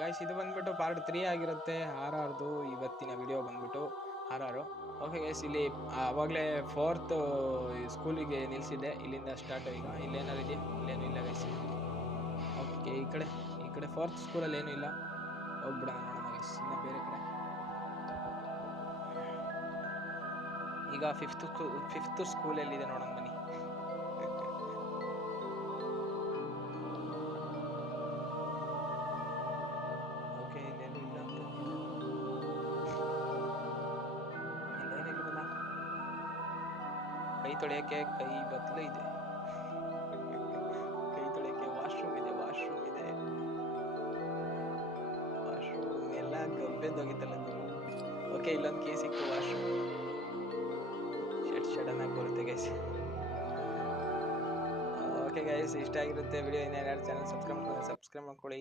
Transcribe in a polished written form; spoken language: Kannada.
ಗೈಸ್ ಇದು ಬಂದ್ಬಿಟ್ಟು ಪಾರ್ಟ್ 3 ಆಗಿರುತ್ತೆ RRದು ಇವತ್ತಿನ ವಿಡಿಯೋ ಬಂದ್ಬಿಟ್ಟು RR. ಓಕೆ ಗೈಸ್, ಇಲ್ಲಿ ಆವಾಗಲೇ 4th ಸ್ಕೂಲಿಗೆ ನಿಲ್ಲಿಸಿದ್ದೆ. ಇಲ್ಲಿಂದ ಸ್ಟಾರ್ಟ್. ಈಗ ಇಲ್ಲೇನಾರು ಇದೆಯಾ? ಇಲ್ಲೇನು ಇಲ್ಲ ಗೈಸ್. ಓಕೆ, ಈ ಕಡೆ 4th ಸ್ಕೂಲಲ್ಲಿ ಏನೂ ಇಲ್ಲ. ಹೋಗ್ಬಿಡೋಣ, ನೋಡೋಣ ಗೈಸ್ ಇನ್ನು ಬೇರೆ ಕಡೆ. ಈಗ 5th ಸ್ಕೂಲಲ್ಲಿದೆ, ನೋಡೋಣ ಬನ್ನಿ. ಓಕೆ, ಇಲ್ಲೇನು ಇಲ್ಲ ಅಂತ ಇಲ್ಲೇನಿಲ್ವಲ್ಲ. ಕೈ ತೊಳೆಯೋಕ್ಕೆ ಕೈ ಬತ್ತಲು ಇದೆ. ಕೈ ತೊಳೆಯೋಕ್ಕೆ ವಾಶ್ರೂಮ್ ಇದೆ ಎಲ್ಲ ಗಬ್ಬೆದ್ದೋಗಿತ್ತಲ್ಲ ಗುರು. ಓಕೆ, ಇಲ್ಲೊಂದು ಕೀ ಸಿಕ್ತು. ವಾಶ್ರೂಮ್ ಸಡನ್ ಆಗಿ ಬರುತ್ತೆ ಗೈಸ್. ಓಕೆ ಗೈಸ್, ಇಷ್ಟ ಆಗಿರುತ್ತೆ ವಿಡಿಯೋ. ಇನ್ನೇನು ಚಾನಲ್ ಸಬ್ಸ್ಕ್ರೈಬ್ ಮಾಡ್ಕೊಳ್ಳಿ.